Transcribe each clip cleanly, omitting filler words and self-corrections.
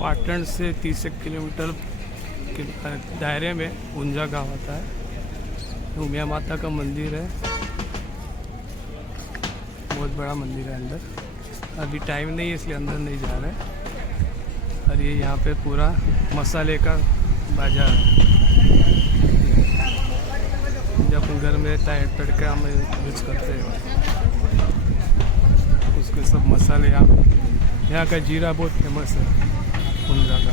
पाटन से 30 किलोमीटर के दायरे में ऊंजा गाँव आता है। उमिया माता का मंदिर है, बहुत बड़ा मंदिर है। अंदर अभी टाइम नहीं है इसलिए अंदर नहीं जा रहे हैं। और ये यहाँ पे पूरा मसाले का बाजार है। जब अपन घर में तड़का में यूज करते हैं उसके सब मसाले यहाँ का जीरा बहुत फेमस है ऊंजा का।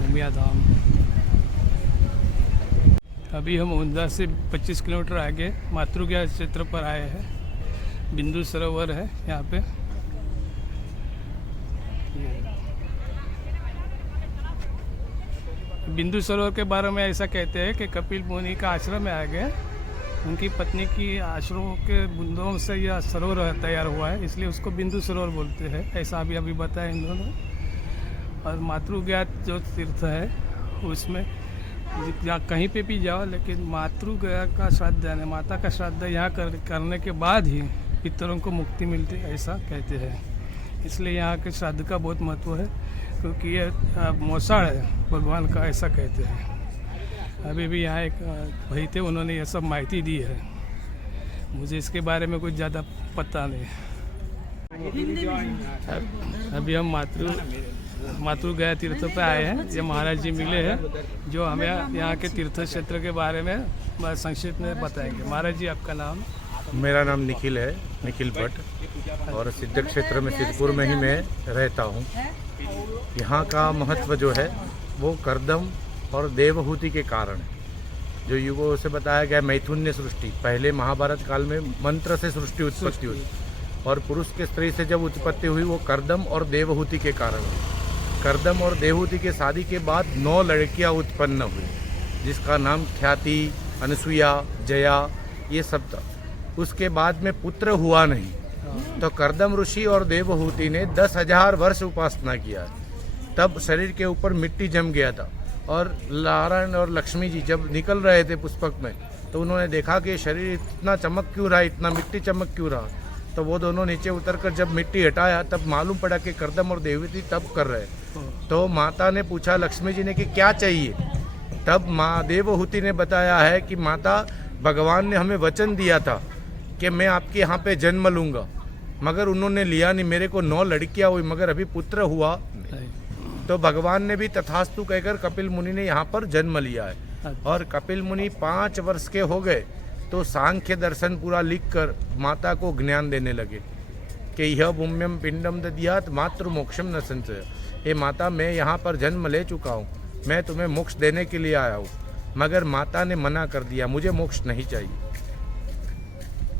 उमिया धाम। अभी हम ऊंजा से 25 किलोमीटर आगे मातृज्ञा क्षेत्र पर आए हैं। बिंदु सरोवर है यहाँ पे। बिंदु सरोवर के बारे में ऐसा कहते हैं कि कपिल मुनि का आश्रम में आ गए, उनकी पत्नी की आश्रम के बूंदों से यह सरोवर तैयार हुआ है, इसलिए उसको बिंदु सरोवर बोलते हैं। ऐसा अभी बताया इन दोनों। और मातृज्ञात जो तीर्थ है उसमें या कहीं पे भी जाओ, लेकिन मातृज्ञा का श्राद्ध यानी माता का श्राद्ध यहाँ करने के बाद ही पितरों को मुक्ति मिलती है, ऐसा कहते हैं। इसलिए यहाँ के श्राद्ध का बहुत महत्व है, क्योंकि ये मौसाड़ है भगवान का, ऐसा कहते हैं। अभी भी यहाँ एक भाई थे, उन्होंने ये सब माहिती दी है। मुझे इसके बारे में कुछ ज़्यादा पता नहीं। अभी हम मातृज्ञा तीर्थ पे आए हैं। ये महाराज जी मिले हैं जो हमें यहाँ के तीर्थ क्षेत्र के बारे में संक्षिप्त में बताएंगे। महाराज जी, आपका नाम? मेरा नाम निखिल है, निखिल भट्ट, और सिद्ध क्षेत्र में सिद्धपुर में ही मैं रहता हूँ। यहाँ का महत्व जो है वो कर्दम और देवहूति के कारण है। जो युगों से बताया गया मैथुन्य सृष्टि, पहले महाभारत काल में मंत्र से सृष्टि उत्पत्ति हुई, और पुरुष के स्त्री से जब उत्पत्ति हुई वो कर्दम और देवहूति के कारण हुई। कर्दम और देवहूति के शादी के बाद 9 लड़कियाँ उत्पन्न हुई, जिसका नाम ख्याति, अनसुईया, जया, ये सब था। उसके बाद में पुत्र हुआ नहीं, तो कर्दम ऋषि और देवहूति ने 10,000 वर्ष उपासना किया। तब शरीर के ऊपर मिट्टी जम गया था, और नारायण और लक्ष्मी जी जब निकल रहे थे पुष्पक में, तो उन्होंने देखा कि शरीर इतना चमक क्यों रहा, इतना मिट्टी चमक क्यों रहा। तो वो दोनों नीचे उतरकर जब मिट्टी हटाया तब मालूम पड़ा कि कर्दम और देवहूति तप कर रहे। तो माता ने पूछा लक्ष्मी जी ने कि क्या चाहिए। तब माँ देवहूति ने बताया है कि माता, भगवान ने हमें वचन दिया था कि मैं आपके यहाँ पे जन्म लूँगा, मगर उन्होंने लिया नहीं। मेरे को 9 लड़कियाँ हुई मगर अभी पुत्र हुआ नहीं। तो भगवान ने भी तथास्तु कहकर कपिल मुनि ने यहाँ पर जन्म लिया है। और कपिल मुनि 5 वर्ष के हो गए तो सांख्य दर्शन पूरा लिखकर माता को ज्ञान देने लगे कि यह भूम्यम पिंडम दद्यात् मातृ मोक्षम न संशय। हे माता, मैं यहाँ पर जन्म ले चुका हूँ, मैं तुम्हें मोक्ष देने के लिए आया हूँ। मगर माता ने मना कर दिया, मुझे मोक्ष नहीं चाहिए।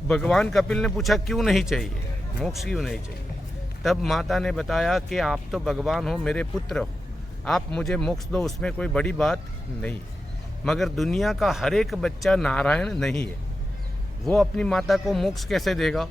भगवान कपिल ने पूछा क्यों नहीं चाहिए, मोक्ष क्यों नहीं चाहिए। तब माता ने बताया कि आप तो भगवान हो, मेरे पुत्र हो, आप मुझे मोक्ष दो, उसमें कोई बड़ी बात नहीं। मगर दुनिया का हर एक बच्चा नारायण नहीं है, वो अपनी माता को मोक्ष कैसे देगा।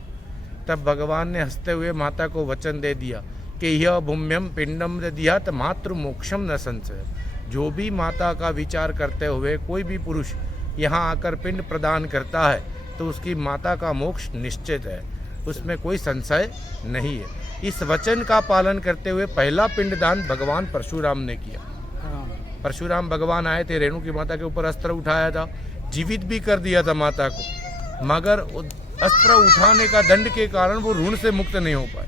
तब भगवान ने हंसते हुए माता को वचन दे दिया कि यह भूम्यम पिंडम दद्यात् मातृ मोक्षम न संशय। जो भी माता का विचार करते हुए कोई भी पुरुष यहाँ आकर पिंड प्रदान करता है तो उसकी माता का मोक्ष निश्चित है, उसमें कोई संशय नहीं है। इस वचन का पालन करते हुए पहला पिंडदान भगवान परशुराम ने किया। परशुराम भगवान आए थे, रेणु की माता के ऊपर अस्त्र उठाया था, जीवित भी कर दिया था माता को, मगर अस्त्र उठाने का दंड के कारण वो ऋण से मुक्त नहीं हो पाए।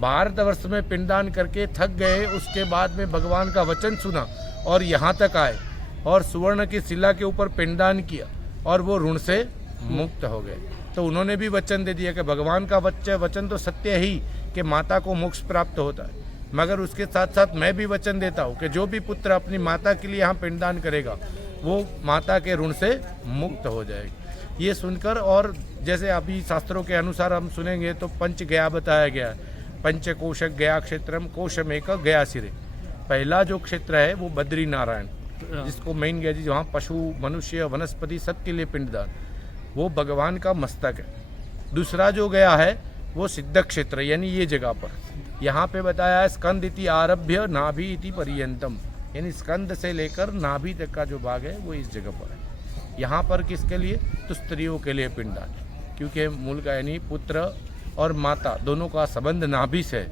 भारतवर्ष में पिंडदान करके थक गए। उसके बाद में भगवान का वचन सुना और यहाँ तक आए और सुवर्ण की शिला के ऊपर पिंडदान किया और वो ऋण से मुक्त हो गए। तो उन्होंने भी वचन दे दिया कि भगवान का वचन तो सत्य ही कि माता को मोक्ष प्राप्त होता है, मगर उसके साथ साथ मैं भी वचन देता हूँ कि जो भी पुत्र अपनी माता के लिए यहाँ पिंडदान करेगा वो माता के ऋण से मुक्त हो जाएगा। ये सुनकर, और जैसे अभी शास्त्रों के अनुसार हम सुनेंगे तो पंच गया बताया गया है। पंचकोशक गया क्षेत्रम कोशमेक गया सिरे। पहला जो क्षेत्र है वो बद्री नारायण, जिसको मेन गया जी, जहाँ पशु मनुष्य वनस्पति सबके लिए पिंडदान, वो भगवान का मस्तक है। दूसरा जो गया है वो सिद्ध क्षेत्र, यानी ये जगह पर, यहाँ पे बताया है स्कंद इति आरभ्य नाभि इति पर्यंतम, यानी स्कंद से लेकर नाभि तक का जो भाग है वो इस जगह पर है। यहाँ पर किसके लिए, तो स्त्रियों के लिए पिंडदान, क्योंकि मूल का यानी पुत्र और माता दोनों का संबंध नाभि से,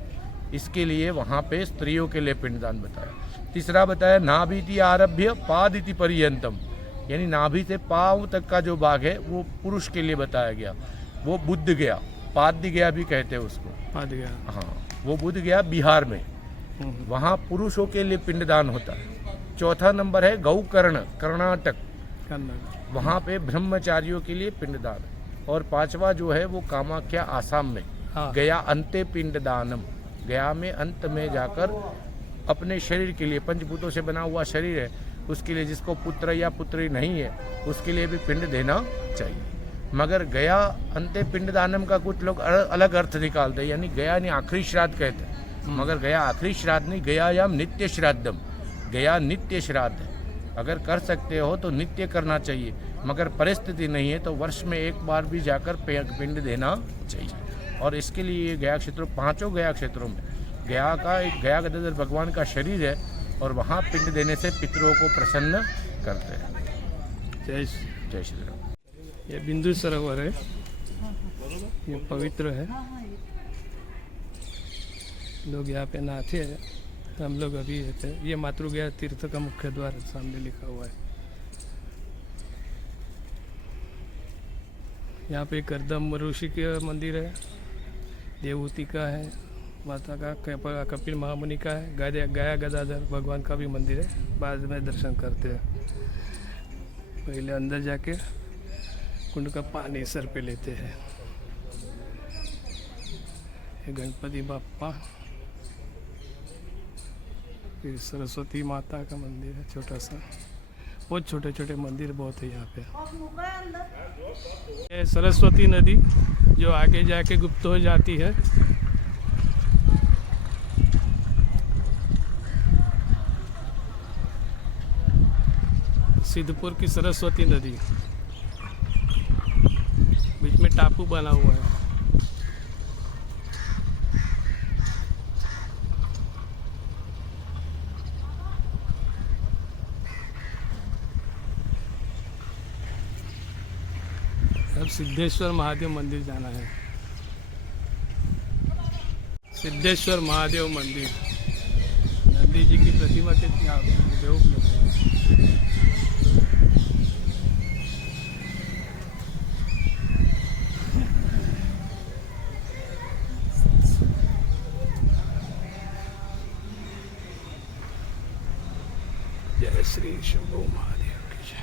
इसके लिए वहाँ पे स्त्रियों के लिए पिंडदान बताया। तीसरा बताया नाभि आरभ्य पाद इति पर्यंतम, यानी नाभि से पाँव तक का जो भाग है वो पुरुष के लिए बताया गया। वो बुद्ध गया, पाद्य गया भी कहते हैं उसको। पाद गया। हाँ, वो बुद्ध गया बिहार में, वहाँ पुरुषों के लिए पिंडदान होता है। चौथा नंबर है गौकर्ण, कर्नाटक, वहाँ पे ब्रह्मचारियों के लिए पिंडदान है। और पांचवा जो है वो कामाख्या, आसाम में। हाँ। गया अंत्य पिंडदानम, गया में अंत में जाकर अपने शरीर के लिए, पंचभूतों से बना हुआ शरीर है, उसके लिए, जिसको पुत्र या पुत्री नहीं है उसके लिए भी पिंड देना चाहिए। मगर गया अंत्य पिंडदानम का कुछ लोग अलग अर्थ निकालते हैं, यानी गया यानी आखिरी श्राद्ध कहते हैं। मगर गया आखिरी श्राद्ध नहीं, गयायाम नित्य श्राद्धम, गया नित्य श्राद्ध है। अगर कर सकते हो तो नित्य करना चाहिए, मगर परिस्थिति नहीं है तो वर्ष में एक बार भी जाकर पिंड देना चाहिए। और इसके लिए गया क्षेत्र, पांचों गया क्षेत्रों में गया का एक गया गदाधर भगवान का शरीर है, और वहाँ पिंड देने से पितरों को प्रसन्न करते हैं। जय श्री राम। ये बिंदु सरोवर है, ये पवित्र है, लोग यहाँ पे नहाते हैं। हम लोग अभी थे, ये मातृगया तीर्थ का मुख्य द्वार सामने लिखा हुआ है। यहाँ पे कर्दम ऋषि का मंदिर है, देवहूति का है, माता का कपिल महामुनि का है, गया गदाधर भगवान का भी मंदिर है। बाद में दर्शन करते हैं, पहले अंदर जाके कुंड का पानी सर पे लेते हैं। ये गणपति बाप्पा, फिर सरस्वती माता का मंदिर है छोटा सा, बहुत छोटे छोटे मंदिर बहुत है यहाँ पे। ये सरस्वती नदी जो आगे जाके गुप्त हो जाती है। सिद्धपुर की सरस्वती नदी, बीच में टापू बना हुआ है। अब सिद्धेश्वर महादेव मंदिर जाना है। सिद्धेश्वर महादेव मंदिर, नंदी जी की प्रतिमा के उपलब्ध है। जय श्री शंभू महादेव की जय।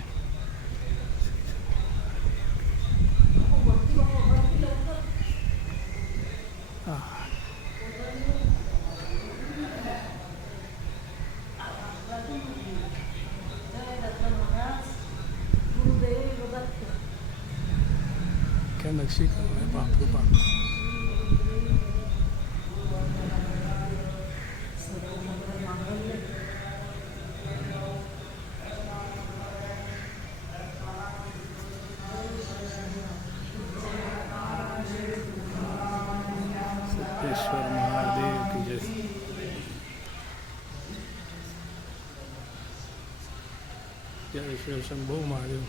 क्या नक्शी कर रहा है, बाप रे बाप। सिद्धेश्वर महादेव की जय। जय श्री शंभू महादेव।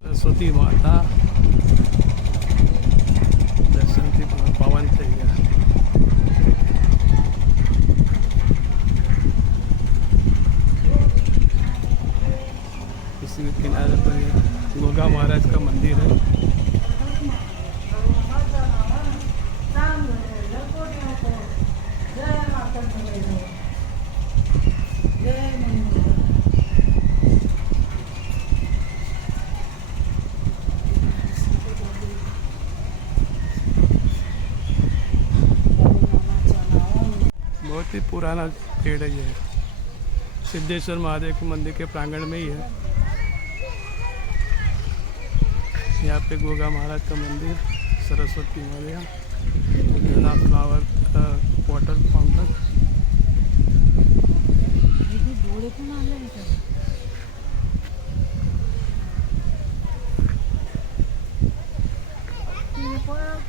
सरस्वती माता दर्शन की पावन तैयार। इसी के किनारे पर गोगा महाराज का मंदिर है। बहुत ही पुराना पेड़ है ये, सिद्धेश्वर महादेव के मंदिर के प्रांगण में ही है। यहाँ पे गोगा महाराज का मंदिर, सरस्वती मैया, फ्लावर का वाटर फाउंटेन।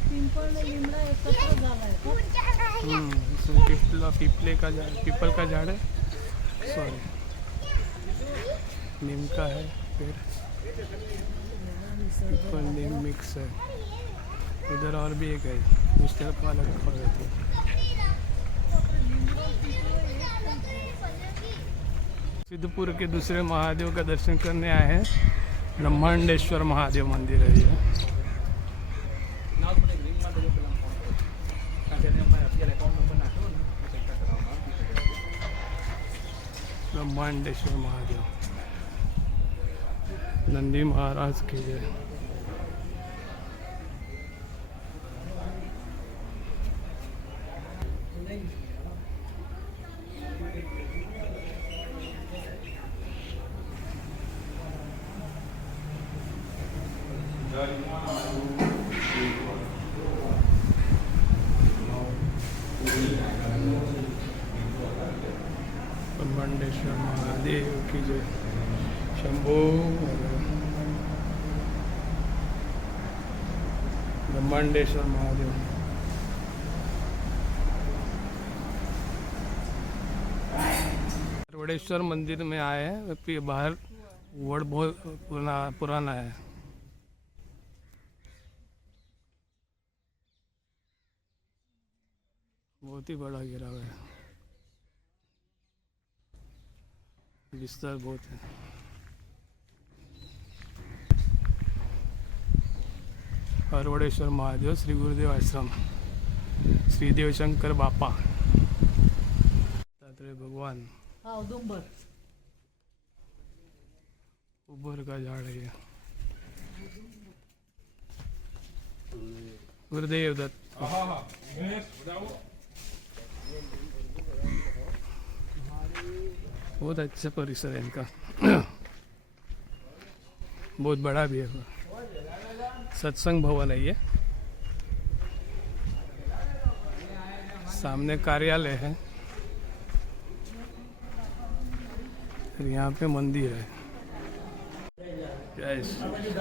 पिंपळ लिमडा एकत्र झालाय. पीपल का झाड़ है, सॉरी नीम का है, फिर पीपल नीम मिक्स है। उधर और भी एक है, उस तरफ अलग खा रहती है। सिद्धपुर के दूसरे महादेव का दर्शन करने आए हैं। ब्रह्मांडेश्वर महादेव मंदिर है ये। ब्रह्मांडेश्वर महादेव, नंदी महाराज की जय। ब्रह्मांडेश्वर महादेव की जय। शंभो ब्रह्मांडेश्वर महादेव। वड़ेश्वर मंदिर में आए हैं। बाहर वर्ड बहुत पुराना है। बहुत ही बड़ा घेरा हुआ है, विस्तार बहुत है। हरवड़ेश्वर महादेव, श्री गुरुदेव आश्रम, श्री देवशंकर बापा, दत्तात्रेय भगवान। उबर का झाड़ है ये। गुरुदेव दत्त। बहुत अच्छा परिसर है इनका। बहुत बड़ा भी है। सत्संग भवन है ये। सामने कार्यालय है और यहाँ पे मंदिर है। जय श्री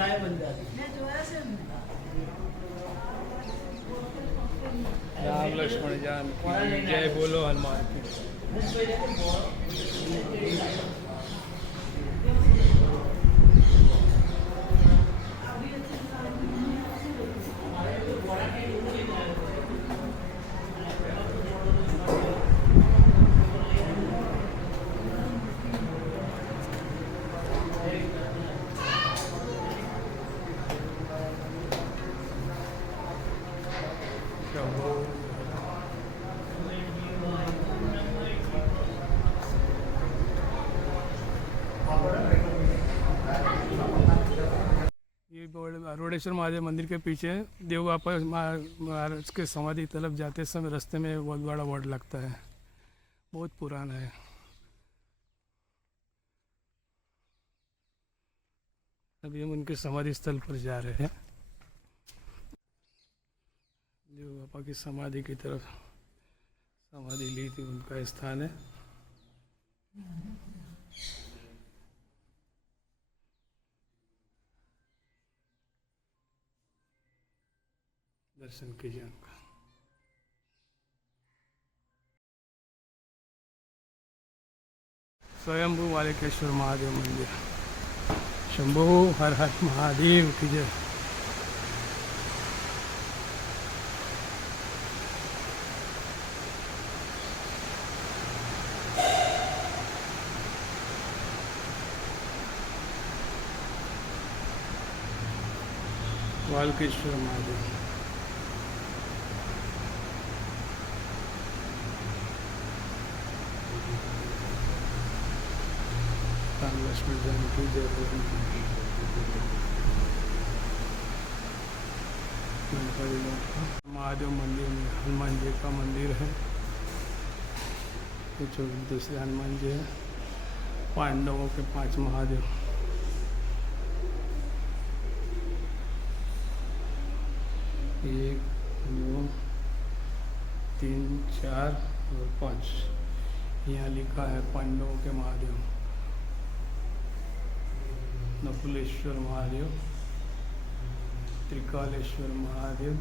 राम लक्ष्मण जान की जय। बोलो हनुमान की। हरवड़ेश्वर महादेव मंदिर के पीछे देव बापा महाराज के समाधि तरफ जाते समय रास्ते में बहुत बड़ा बोर्ड लगता है। बहुत पुराना है। अभी हम उनके समाधि स्थल पर जा रहे हैं। देव बापा की समाधि की तरफ समाधि ली थी, उनका स्थान है। दर्शन कीजिए उनका। स्वयंभू वालिकेश्वर महादेव मंदिर। शंभो हर हर महादेव की जय। वालकेश्वर महादेव। लक्ष्मण जान की जय। महादेव मंदिर में हनुमान जी का मंदिर है। जो दूसरे हनुमान जी है। पांडवों के 5 महादेव। एक, 2, 3, 4 और 5। यहाँ लिखा है पांडवों के महादेव। नकुलेश्वर महादेव, त्रिकालेश्वर महादेव,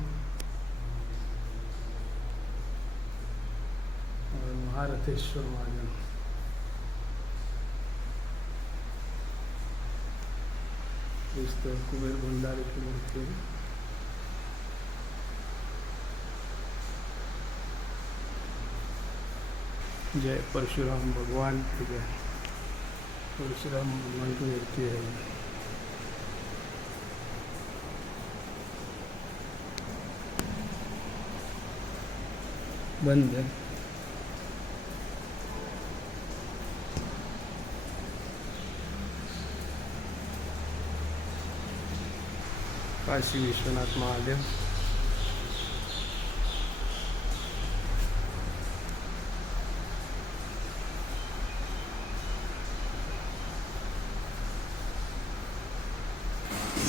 महारथेश्वर महादेव। इस तरह कुबेर भंडारी की मूर्ति है। जय परशुराम भगवान की जय। परशुराम भगवान की मूर्ति है ये। बंद है। काशी विश्वनाथ महादेव।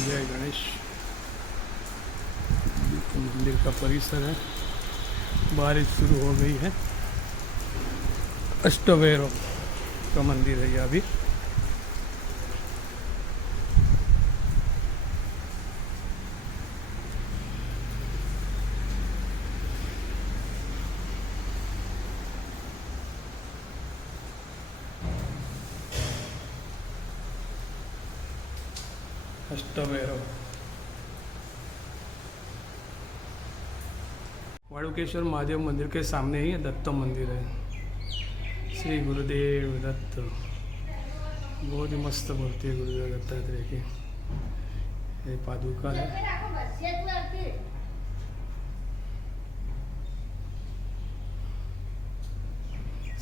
जय गणेश। मंदिर का परिसर है। बारिश शुरू हो गई है। अष्टभैरव का मंदिर है ये अभी। अष्टभैरव। वाड़ुकेश्वर महादेव मंदिर के सामने ही दत्त मंदिर है। श्री गुरुदेव दत्त। बहुत ही मस्त मूर्ति है गुरुदेव दत्तात्रेय की। ये पादुका है।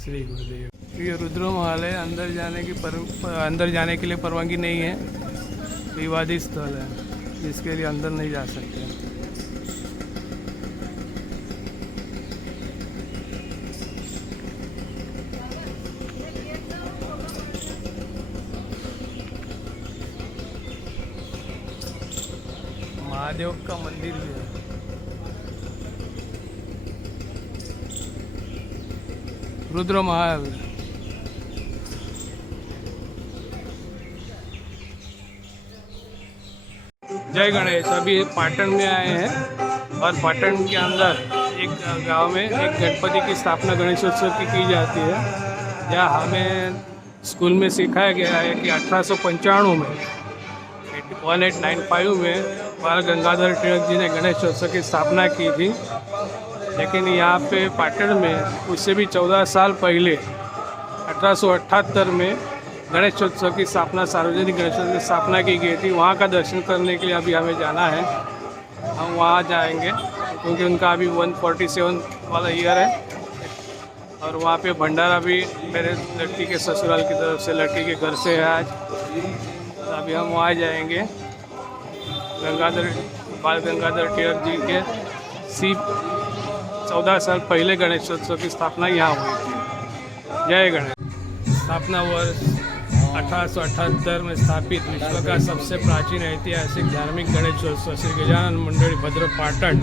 श्री गुरुदेव। ये रुद्र महल है। अंदर जाने के लिए परवानगी नहीं है। विवादित स्थल है, जिसके लिए अंदर नहीं जा सकते। महादेव का मंदिर भी है। रुद्र महल। जय गणेश। अभी पाटन में आए हैं और पाटन के अंदर एक गांव में एक गणपति की स्थापना गणेशोत्सव की जाती है। जहाँ हमें स्कूल में सिखाया गया है कि 1895 में 1895 में बाल गंगाधर तिलक जी ने गणेशोत्सव की स्थापना की थी। लेकिन यहाँ पे पाटन में उससे भी 14 साल पहले 1878 में गणेशोत्सव की स्थापना, सार्वजनिक गणेशोत्सव की स्थापना की गई थी। वहाँ का दर्शन करने के लिए अभी हमें जाना है। हम वहाँ जाएंगे क्योंकि उनका अभी 147 वाला ईयर है। और वहाँ पे भंडारा भी मेरे लड़की के ससुराल की तरफ से, लड़की के घर से है आज। तो अभी हम वहाँ जाएंगे। बाल गंगाधर तिलक जी के 14 साल पहले गणेशोत्सव की स्थापना यहाँ हुई थी। जय गणेश। स्थापना वर्ष 1878 में स्थापित विश्व का सबसे प्राचीन ऐतिहासिक धार्मिक गणेशोत्सव श्री गजानन मंडली भद्र पाटन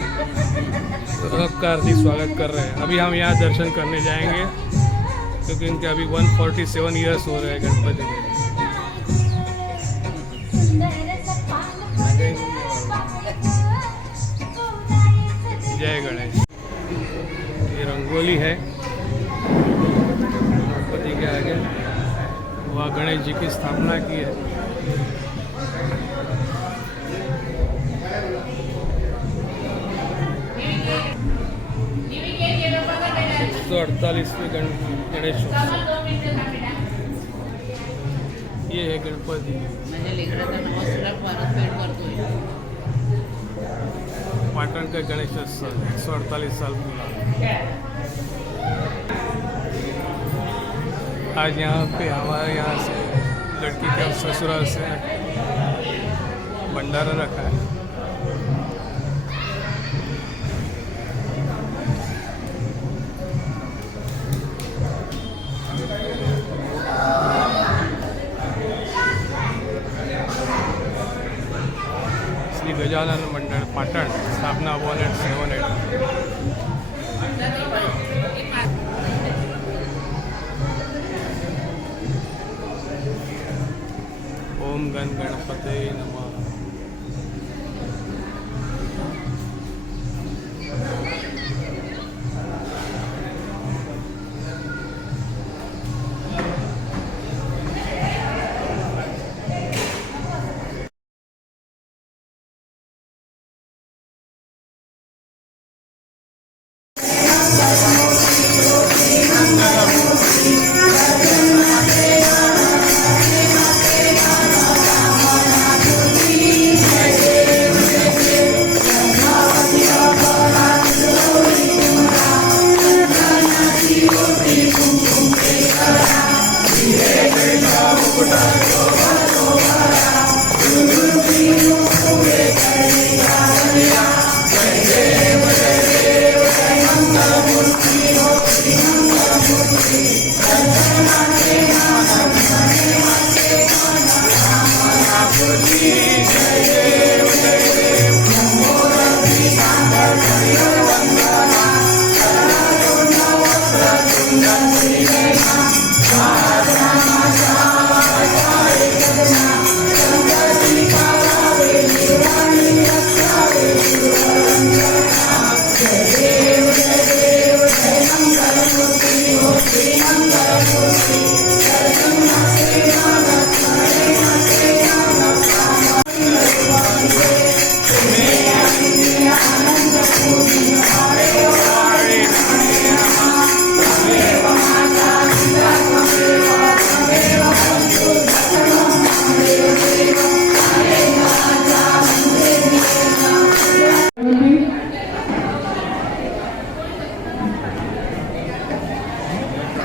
का हार्दिक स्वागत कर रहे हैं। अभी हम यहाँ दर्शन करने जाएंगे क्योंकि इनके अभी 147 ईयर्स हो रहे हैं गणपति के। जय गणेश। ये रंगोली है गणपति के आगे। वहाँ गणेश जी की स्थापना की है। तो 48वें गणेश उत्सव। ये है गणपति। पाटन का गणेशोत्सव 148 साल पूरा। आज यहाँ पे हमारे यहाँ से लड़की के ससुराल से भंडारा रखा है। श्री गजानन मंडल पाटन, स्थापना 1878। ओम गण गणपते नमः।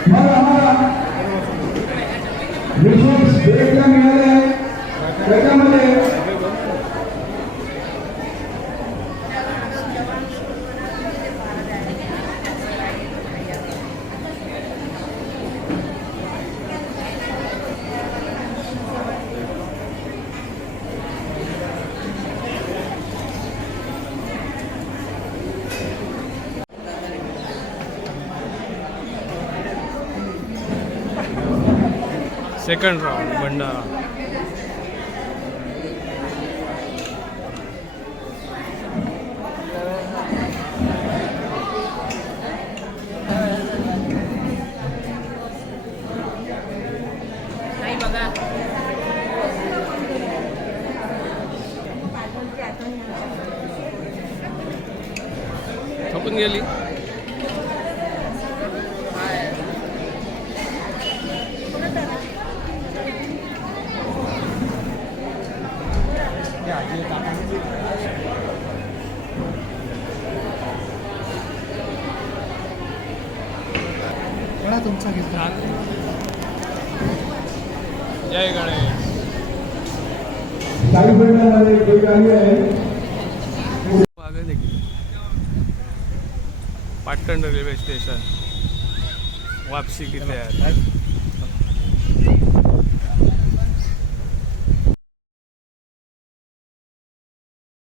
मग आम्हाला विशेष भेटला मिळाले आहे त्याच्यामध्ये सेकंड राउंड भंडारा. थकून गेली. तुमचा घेतला जय गणेश. काही भेटण्यामध्ये एक आली आहे आगे देखिए पाटण रेलवे स्टेशन वापसी की तैयारी.